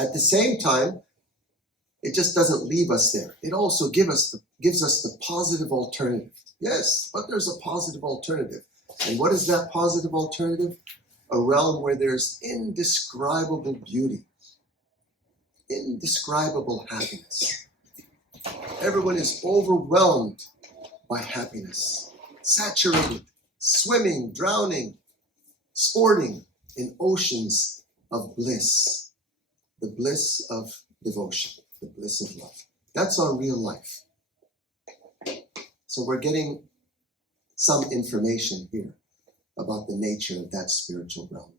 At the same time, it just doesn't leave us there. It also gives us the positive alternative. Yes, but there's a positive alternative. And what is that positive alternative? A realm where there's indescribable beauty, indescribable happiness. Everyone is overwhelmed by happiness, saturated, swimming, drowning, sporting in oceans of bliss, the bliss of devotion, the bliss of love. That's our real life. So we're getting some information here. about the nature of that spiritual realm.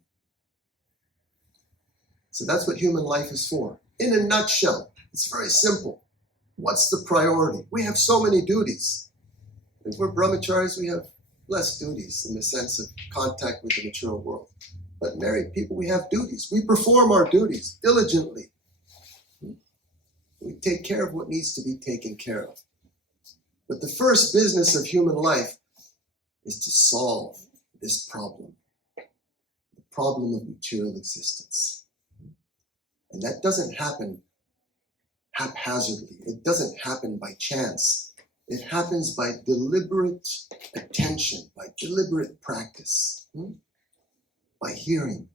So that's what human life is for. In a nutshell, it's very simple. What's the priority? We have so many duties. If we're brahmacharis, we have less duties in the sense of contact with the material world. But married people, we have duties. We perform our duties diligently. We take care of what needs to be taken care of. But the first business of human life is to solve this problem, the problem of material existence. And that doesn't happen haphazardly. It doesn't happen by chance. It happens by deliberate attention, by deliberate practice, by hearing.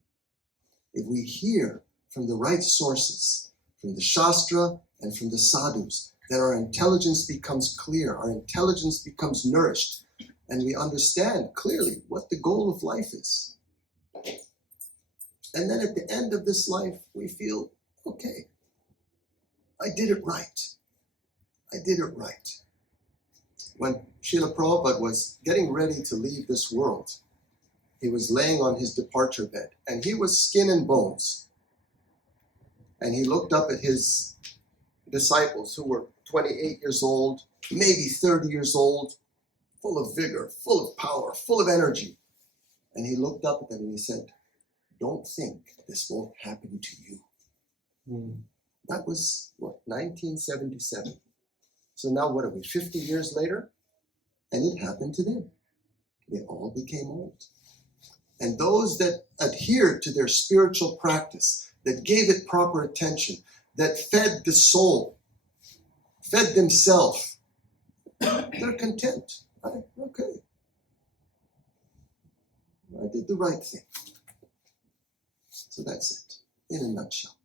If we hear from the right sources, from the Shastra and from the sadhus, then our intelligence becomes clear, our intelligence becomes nourished, and we understand clearly what the goal of life is. And then at the end of this life, we feel, okay, I did it right. I did it right. When Srila Prabhupada was getting ready to leave this world, he was laying on his departure bed, and he was skin and bones. And he looked up at his disciples who were 28 years old, maybe 30 years old, full of vigor, full of power, full of energy. And he looked up at them and he said, don't think this won't happen to you. That was, 1977. So now what are we, 50 years later? And it happened to them. They all became old. And those that adhered to their spiritual practice, that gave it proper attention, that fed the soul, fed themselves, they're content. Okay. I did the right thing. So that's it, in a nutshell.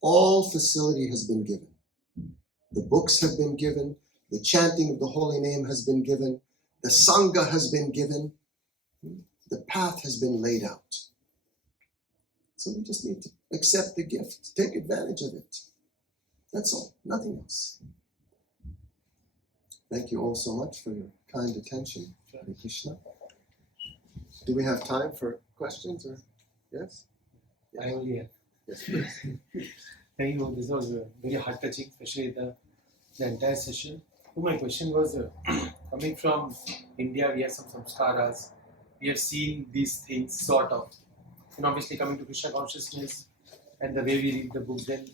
All facility has been given. The books have been given. The chanting of the holy name has been given. The Sangha has been given. The path has been laid out. So we just need to accept the gift, take advantage of it. That's all, nothing else. Thank you all so much for your kind attention. Hare Krishna. Do we have time for questions or yes? I only have. Yes, please. Thank you. This was very heart touching, especially the entire session. So my question was coming from India, we have some samskaras. We have seen these things sort of. And obviously coming to Krishna consciousness and the way we read the book, then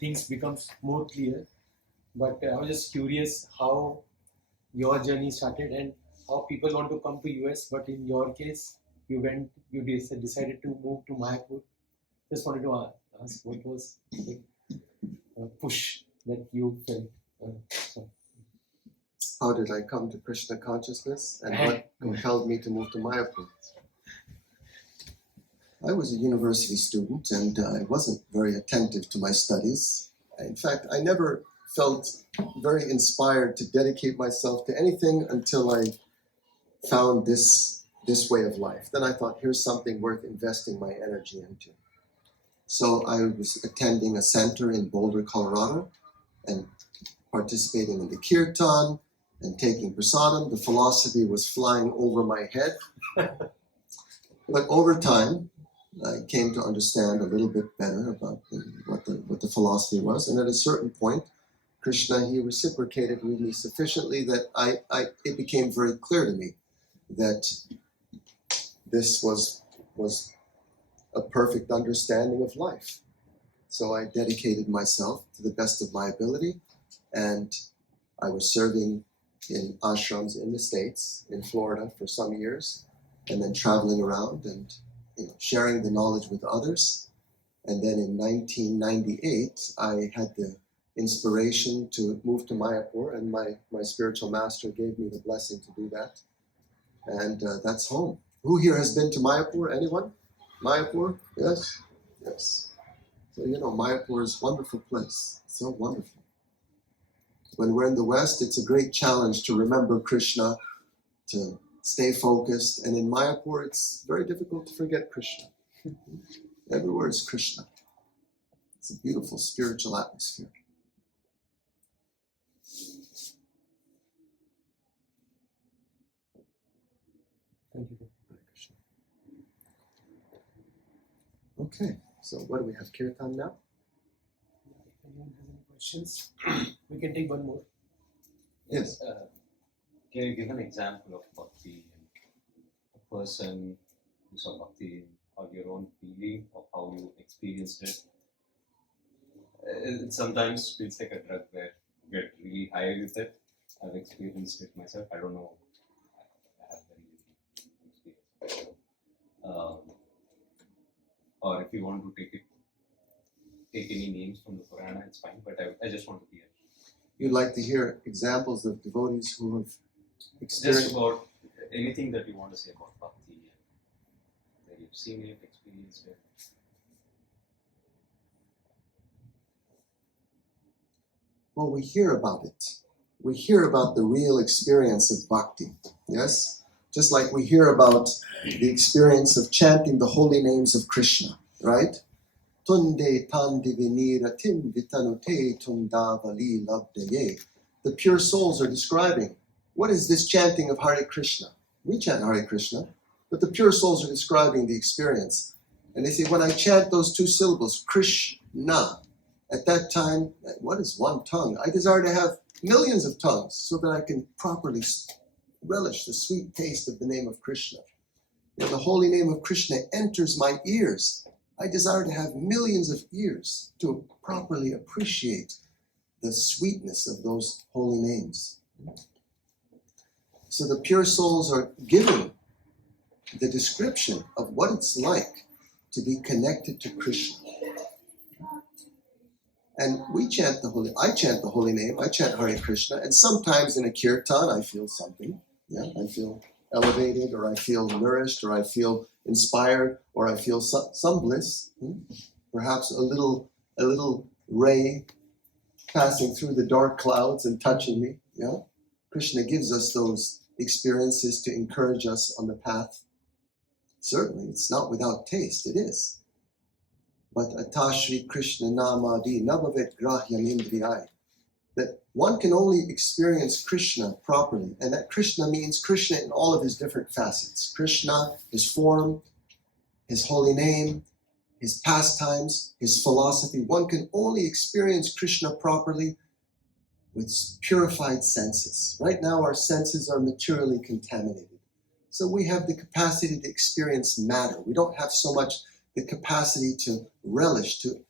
things becomes more clear. But I was just curious how your journey started and how people want to come to US. But in your case, you decided to move to Mayapur. Just wanted to ask what was the push that you felt. How did I come to Krishna consciousness and what compelled me to move to Mayapur? I was a university student and I wasn't very attentive to my studies. In fact, I never felt very inspired to dedicate myself to anything until I found this way of life. Then I thought, here's something worth investing my energy into. So I was attending a center in Boulder, Colorado, and participating in the kirtan and taking prasadam. The philosophy was flying over my head. But over time, I came to understand a little bit better about what the philosophy was. And at a certain point, Krishna, he reciprocated with me sufficiently that it became very clear to me that this was a perfect understanding of life. So I dedicated myself to the best of my ability, and I was serving in ashrams in the States, in Florida for some years, and then traveling around and sharing the knowledge with others. And then in 1998, I had the inspiration to move to Mayapur, and my spiritual master gave me the blessing to do that. And that's home. Who here has been to Mayapur? Anyone? Mayapur? Yes? Yes. So, Mayapur is a wonderful place. So wonderful. When we're in the West, it's a great challenge to remember Krishna, to stay focused. And in Mayapur, it's very difficult to forget Krishna. Everywhere is Krishna. It's a beautiful spiritual atmosphere. Thank you. Okay, so what do we have? Kirtan now? If anyone has any questions, we can take one more. Yes. Can you give an example of bhakti, a person who saw bhakti, or your own feeling of how you experienced it? It sometimes feels like a drug where you get really high with it. I've experienced it myself. I don't know. I have very little experience. Or if you want to take any names from the Purana, it's fine. But I just want to hear. You'd like to hear examples of devotees who have Just experienced. about anything that you want to say about bhakti, that you've seen it, experienced it. Well, we hear about it. We hear about the real experience of bhakti, yes? Just like we hear about the experience of chanting the holy names of Krishna, right? Tunde tandi vinira tim vitanute tundavali labdaye. The pure souls are describing, what is this chanting of Hare Krishna? We chant Hare Krishna, but the pure souls are describing the experience. And they say, when I chant those two syllables, Krishna, at that time, what is one tongue? I desire to have millions of tongues so that I can properly relish the sweet taste of the name of Krishna. When the holy name of Krishna enters my ears, I desire to have millions of ears to properly appreciate the sweetness of those holy names. So the pure souls are giving the description of what it's like to be connected to Krishna. And I chant the holy name, I chant Hare Krishna, and sometimes in a kirtan I feel something. Yeah, I feel elevated, or I feel nourished, or I feel inspired, or I feel some bliss. Perhaps a little ray passing through the dark clouds and touching me. Yeah, Krishna gives us those experiences to encourage us on the path. Certainly, it's not without taste. It is. But atashri Krishna namadi nabhavet grahyam indriyai. That one can only experience Krishna properly, and that Krishna means Krishna in all of his different facets. Krishna, his form, his holy name, his pastimes, his philosophy. One can only experience Krishna properly with purified senses. Right now our senses are materially contaminated. So we have the capacity to experience matter. We don't have so much the capacity to relish, to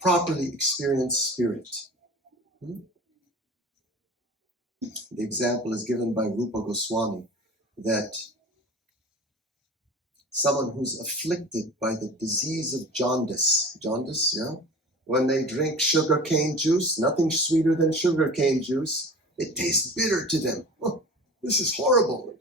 properly experience spirit. The example is given by Rupa Goswami that someone who's afflicted by the disease of jaundice, yeah? When they drink sugarcane juice, nothing sweeter than sugarcane juice, it tastes bitter to them. Oh, this is horrible,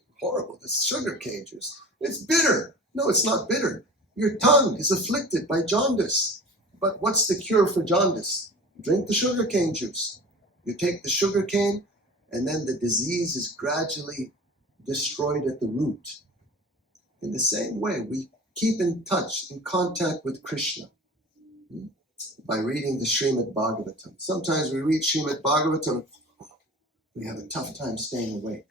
this sugarcane juice. It's bitter. No, it's not bitter. Your tongue is afflicted by jaundice. But what's the cure for jaundice? Drink the sugarcane juice. You take the sugarcane, and then the disease is gradually destroyed at the root. In the same way, we keep in touch, in contact with Krishna by reading the Srimad Bhagavatam. Sometimes we read Srimad Bhagavatam, we have a tough time staying awake.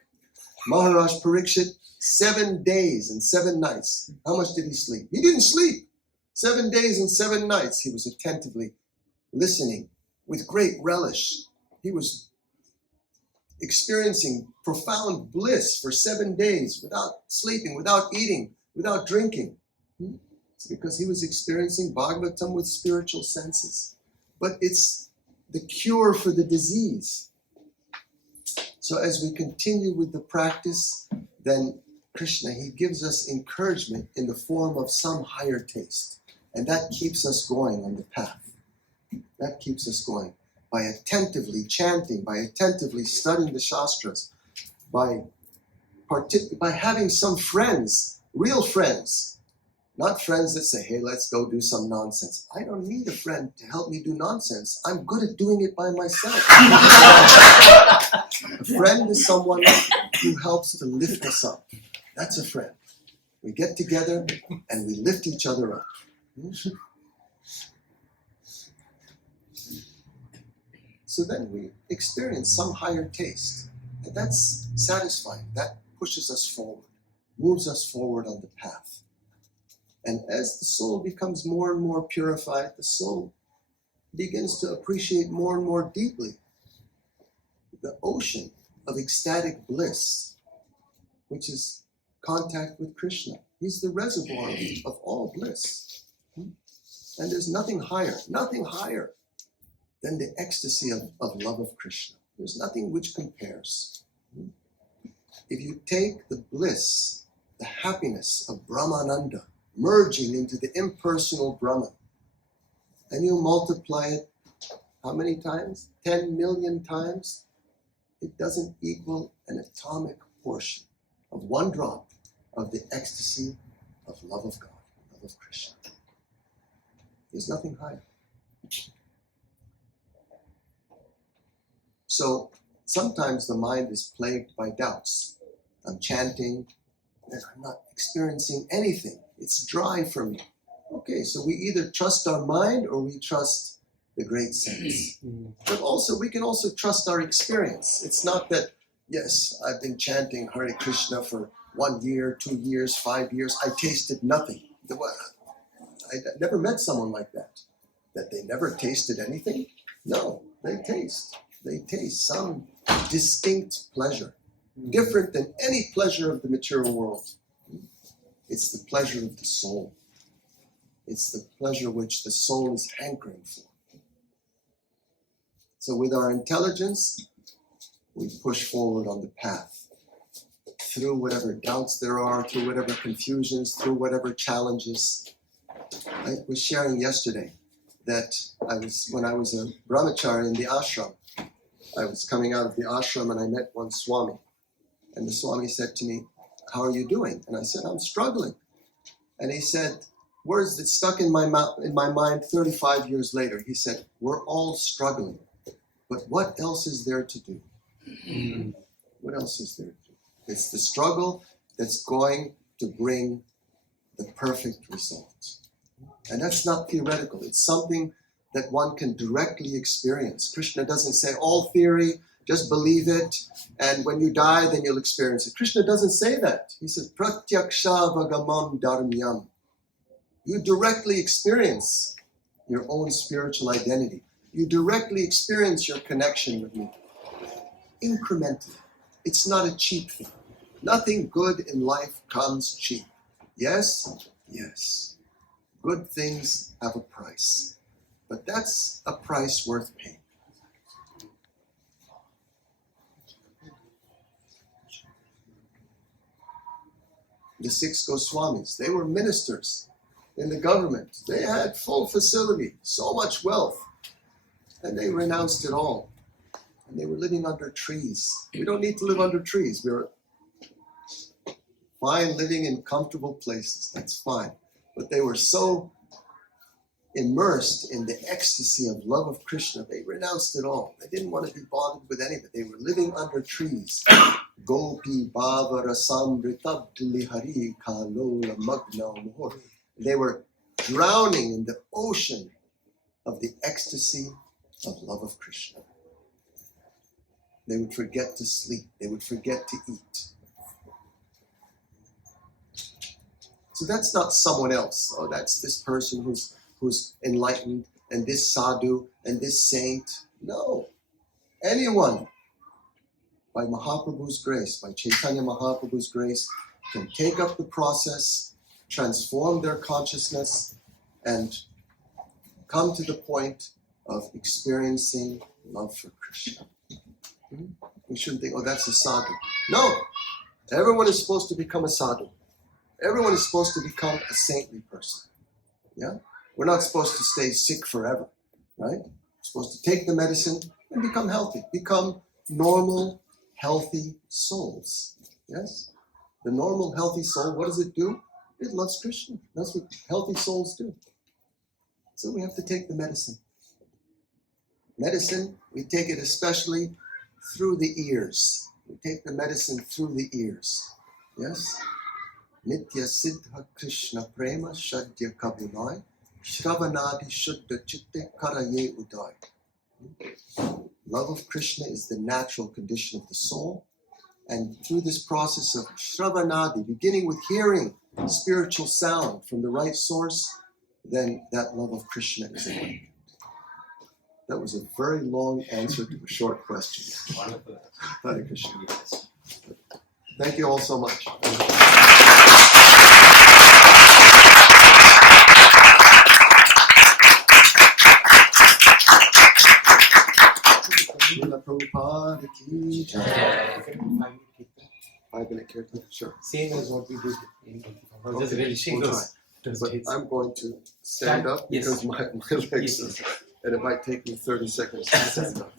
Maharaj Parikshit, 7 days and 7 nights. How much did he sleep? He didn't sleep. 7 days and 7 nights he was attentively listening with great relish. He was experiencing profound bliss for 7 days without sleeping, without eating, without drinking. It's because he was experiencing Bhagavatam with spiritual senses. But it's the cure for the disease. So as we continue with the practice, then Krishna, he gives us encouragement in the form of some higher taste. And that keeps us going on the path. That keeps us going. By attentively chanting, by attentively studying the Shastras, by having some friends, real friends, not friends that say, hey, let's go do some nonsense. I don't need a friend to help me do nonsense. I'm good at doing it by myself. A friend is someone who helps to lift us up. That's a friend. We get together and we lift each other up. So then we experience some higher taste. And that's satisfying. That pushes us forward, moves us forward on the path. And as the soul becomes more and more purified, the soul begins to appreciate more and more deeply the ocean of ecstatic bliss, which is contact with Krishna. He's the reservoir of all bliss. And there's nothing higher than the ecstasy of love of Krishna. There's nothing which compares. If you take the bliss, the happiness of Brahmananda, merging into the impersonal Brahman, and you multiply it how many times? 10 million times? It doesn't equal an atomic portion of one drop of the ecstasy of love of God, love of Krishna. There's nothing higher. So sometimes the mind is plagued by doubts. I'm chanting and I'm not experiencing anything. It's dry for me. Okay, so we either trust our mind or we trust the great sense. But also, we can also trust our experience. It's not that, yes, I've been chanting Hare Krishna for 1 year, 2 years, 5 years. I tasted nothing. I never met someone like that they never tasted anything. No, they taste some distinct pleasure, different than any pleasure of the material world. It's the pleasure of the soul. It's the pleasure which the soul is hankering for. So with our intelligence, we push forward on the path. Through whatever doubts there are, through whatever confusions, through whatever challenges. I was sharing yesterday that when I was a brahmachari in the ashram, I was coming out of the ashram and I met one Swami. And the Swami said to me, "How are you doing?" And I said, "I'm struggling." And he said, words that stuck in my mind 35 years later. He said, "We're all struggling, but what else is there to do?" What else is there to do? It's the struggle that's going to bring the perfect result. And that's not theoretical. It's something that one can directly experience. Krishna doesn't say all theory, just believe it, and when you die, then you'll experience it. Krishna doesn't say that. He says, pratyaksha vagamam dharmyam. You directly experience your own spiritual identity. You directly experience your connection with me. Incrementally. It's not a cheap thing. Nothing good in life comes cheap. Yes? Yes. Good things have a price. But that's a price worth paying. The 6 Goswamis, they were ministers in the government. They had full facility, so much wealth. And they renounced it all. And they were living under trees. We don't need to live under trees. We're fine living in comfortable places. That's fine. But they were so immersed in the ecstasy of love of Krishna, they renounced it all. They didn't want to be bothered with anything. They were living under trees. Gopi bhava rasamritabdli hari kalola magna mohor. They were drowning in the ocean of the ecstasy of love of Krishna. They would forget to sleep. They would forget to eat. So that's not someone else. Oh, that's this person who's enlightened, and this sadhu, and this saint. No. Anyone, by Mahaprabhu's grace, by Chaitanya Mahaprabhu's grace, can take up the process, transform their consciousness, and come to the point of experiencing love for Krishna. We shouldn't think, oh, that's a sadhu. No. Everyone is supposed to become a sadhu. Everyone is supposed to become a saintly person. Yeah? We're not supposed to stay sick forever, right? We're supposed to take the medicine and become healthy, become normal, healthy souls. Yes? The normal, healthy soul, what does it do? It loves Krishna. That's what healthy souls do. So we have to take the medicine. Medicine, we take it especially through the ears. We take the medicine through the ears. Yes? Nitya Siddha Krishna Prema Shadya Kabunai Shravanadi Shuddha Chitte Karaye Udai. Love of Krishna is the natural condition of the soul. And through this process of Shravanadi, beginning with hearing spiritual sound from the right source, then that love of Krishna is awakened. That was a very long answer to a short question. Wonderful. Hare Krishna. Yes. Thank you all so much. Srila Prabhupada ki jai. 5-minute kirtan, sure. Same as what we did in I was just Okay, relishing we'll those But days. I'm going to stand up Yes. because my legs Yes, are, yes. and it might take me 30 seconds to stand up.